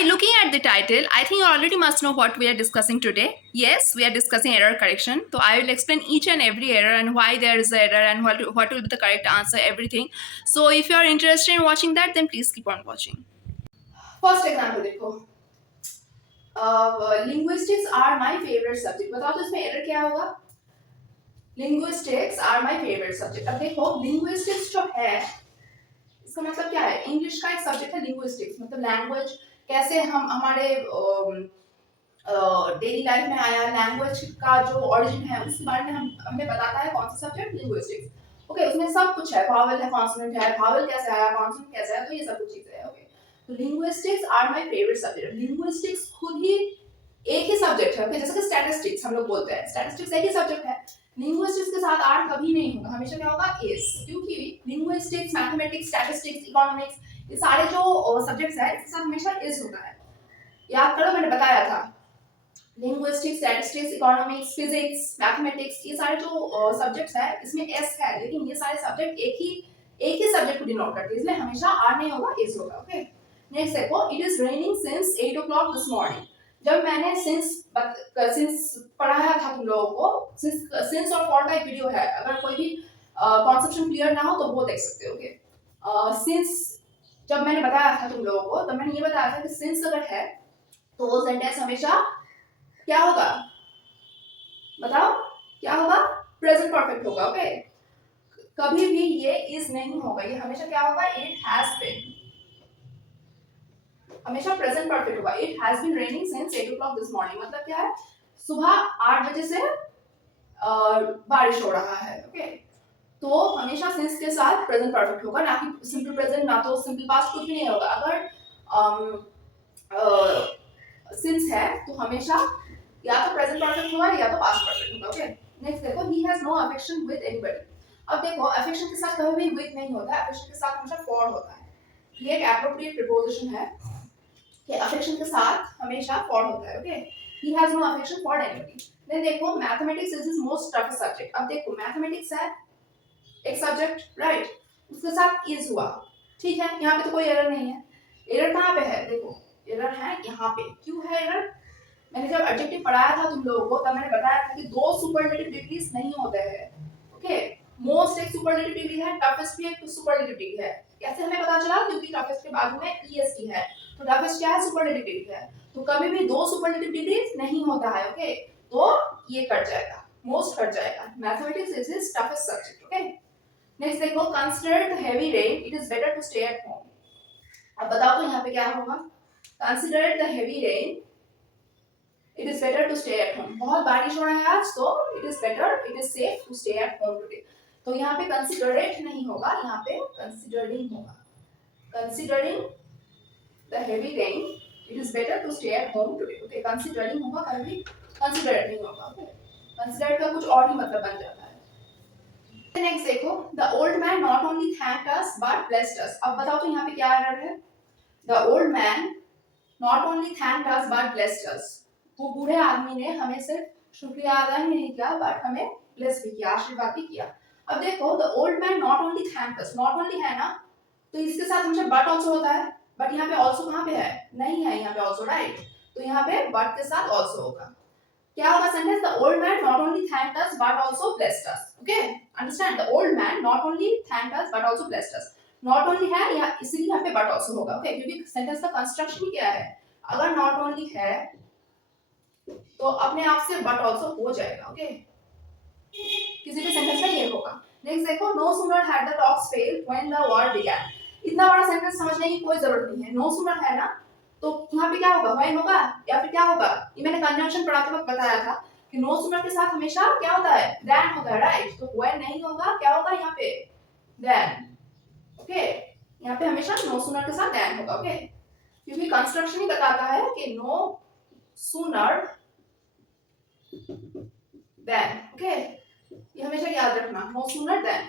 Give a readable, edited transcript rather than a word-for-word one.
By looking at the title, I think you already must know what we are discussing today. Yes, we are discussing error correction. So I will explain each and every error and why there is an error and what will be the correct answer, everything. So if you are interested in watching that, then please keep on watching. First example देखो, linguistics are my favorite subject. बताओ तो इसमें error क्या होगा? Linguistics are my favorite subject. अब देखो linguistics जो है इसका मतलब क्या है? इंग्लिश का एक सब्जेक्ट है लिंग्विस्टिक्स, मतलब लैंग्वेज कैसे हम हमारे डेली लाइफ में आया, लैंग्वेज का जो ओरिजिन है उसके बारे में हमें बताता है कौन सा सब्जेक्ट लिंग्विस्टिक्स। ओके, उसमें सब कुछ है, वावल है, कॉन्सोनेंट है, वावल कैसे आया, कॉन्सोनेंट कैसे आया, तो ये सब कुछ चीजें हैं। ओके, तो linguistics are my favourite subject. Linguistics खुद ही एक ही सब्जेक्ट है, ओके, जैसे कि स्टैटिस्टिक्स हम लोग बोलते हैं, स्टैटिस्टिक्स एक ही सब्जेक्ट है। लिंग्विस्टिक्स के साथ आर कभी नहीं होगा, हमेशा क्या होगा? इज, क्योंकि लिंग्विस्टिक्स, मैथमेटिक्स, स्टैटिस्टिक्स, इकोनॉमिक्स, ये सारे जो सब्जेक्ट्स हैं इसके साथ हमेशा इज होता है। याद करो, मैंने बताया था linguistics, statistics, economics, physics, mathematics, ये सारे जो सब्जेक्ट्स हैं इसमें एस है, लेकिन ये सारे सब्जेक्ट एक ही सब्जेक्ट को डिनोट करते हैं, इसलिए हमेशा आर नहीं होगा, इज होगा। ओके, नेक्स्ट देखो, it is raining since 8 o'clock this morning. जब मैंने सिंस पढ़ाया था तुम लोगों को, सिंस और फॉर का एक वीडियो है, अगर कोई भी कॉन्सेप्शन क्लियर ना हो तो वो देख सकते हो। ओके, सिंस जब मैंने बताया था तुम लोगों को, तब मैंने ये बताया था कि सिंस अगर है तो वो सेंटेंस हमेशा क्या होगा? बताओ क्या होगा? प्रेजेंट परफेक्ट होगा। ओके, कभी भी ये इज नहीं होगा, ये हमेशा क्या होगा? इट हैज बीन, हमेशा प्रेजेंट परफेक्ट होगा। It has been raining since 8 o'clock this morning, मतलब क्या है? सुबह 8 बजे से बारिश हो रहा है। ओके, तो हमेशा सिंस के साथ प्रेजेंट परफेक्ट होगा, ना कि सिंपल प्रेजेंट, ना तो सिंपल पास्ट, कुछ भी नहीं होगा। अगर सिंस है तो हमेशा या तो प्रेजेंट परफेक्ट होगा या तो पास्ट परफेक्ट होगा। ओके, नेक्स्ट देखो, he has no affection with anybody. अब देखो, अफेक्शन के साथ कभी भी विद नहीं होता है, अफेक्शन के साथ हमेशा फॉर होता है। ये एक एप्रोप्रिएट प्रीपोजिशन है कि अफेक्शन के साथ हमेशा फॉर होता है। Okay, he has no affection for anybody. Then देखो, mathematics is his most toughest subject. अब देखो, मैथमेटिक्स है एक सब्जेक्ट, राइट, उसके साथ इज हुआ, ठीक है, यहाँ पे तो कोई एरर नहीं है। एरर कहाँ पे है? देखो, एरर है यहाँ पे। क्यों है एरर? मैंने जब एडजेक्टिव पढ़ाया था तुम लोगों को, तब मैंने बताया था कि दो सुपरलेटिव डिग्रीज नहीं होते हैं। ओके, मोस्ट एक सुपरलेटिव डिग्री है, टफेस्ट भी एक सुपरलेटिव डिग्री है। कैसे हमें पता चला? क्योंकि टफेस्ट के बाद में ईएसटी है, तो टफेस्ट क्या है? सुपरलेटिव डिग्री है। तो कभी भी दो सुपरलेटिव डिग्रीज नहीं होता है। ओके, तो ये कट जाएगा, मोस्ट कट जाएगा। Mathematics is his toughest subject. Okay, next देखो, consider the heavy rain, it is better to stay at home. अब बताओ तो यहाँ पे क्या होगा? Consider the heavy rain, it is better to stay at home. बहुत बारिश हो रहा है आज, तो it is better, it is safe to stay at home today. तो यहाँ पे कंसीडरेट नहीं होगा, यहाँ पे कंसीडरिंग होगा। Considering the heavy rain, it is better to stay at home today. Okay, considering होगा, कभी कंसीडरेट नहीं होगा। ओके, कंसीडरेट का कुछ और ही मतलब बन जाता है। नेक्स्ट देखो, the old man not only thanked us but blessed अस। अब बताओ तो यहाँ पे क्या एरर है? The old man not only thanked us but blessed अस। वो बूढ़े आदमी ने हमें सिर्फ शुक्रिया अदा ही नहीं किया, बट हमें ब्लेस भी किया, आशीर्वाद भी किया। अब देखो, the old man not only thanked us, not only है ना, तो इसके साथ हमेशा बट आल्सो होता है, बट यहाँ पे आल्सो कहाँ पे है? नहीं है यहाँ पे आल्सो, राइट, तो यहाँ पे बट के साथ आल्सो होगा। क्या होगा sentence? The old man not only thanked us but also blessed us. Okay, understand? The old man not only thanked us but also blessed us. Not only है या इसलिए यहाँ पे बट आल्सो होगा। ओके, क्योंकि सेंटेंस का construction ही क्या है? अगर नॉट ओनली है तो अपने आप से बट आल्सो हो जाएगा। ओके, किसी भी सेंटेंस में ये होगा। नेक्स्ट देखो, no sooner had the talks failed when the war began. इतना बड़ा सेंटेंस समझने की कोई जरूरत नहीं है। नो सूनर है ना, तो यहाँ पे क्या होगा? व्हेन होगा या फिर क्या होगा? ये मैंने कंजंक्शन पढ़ाते वक्त बताया था कि नो सूनर के साथ हमेशा क्या होता है? देन होता है, राइट, तो व्हेन नहीं होगा, क्या होगा यहाँ पे? देन। ओके, यहाँ पे हमेशा नो सूनर के साथ देन होगा। ओके, क्योंकि कंस्ट्रक्शन ही बताता है कि नो सूनर देन। ओके, ये हमेशा याद रखना, नो सूनर देन।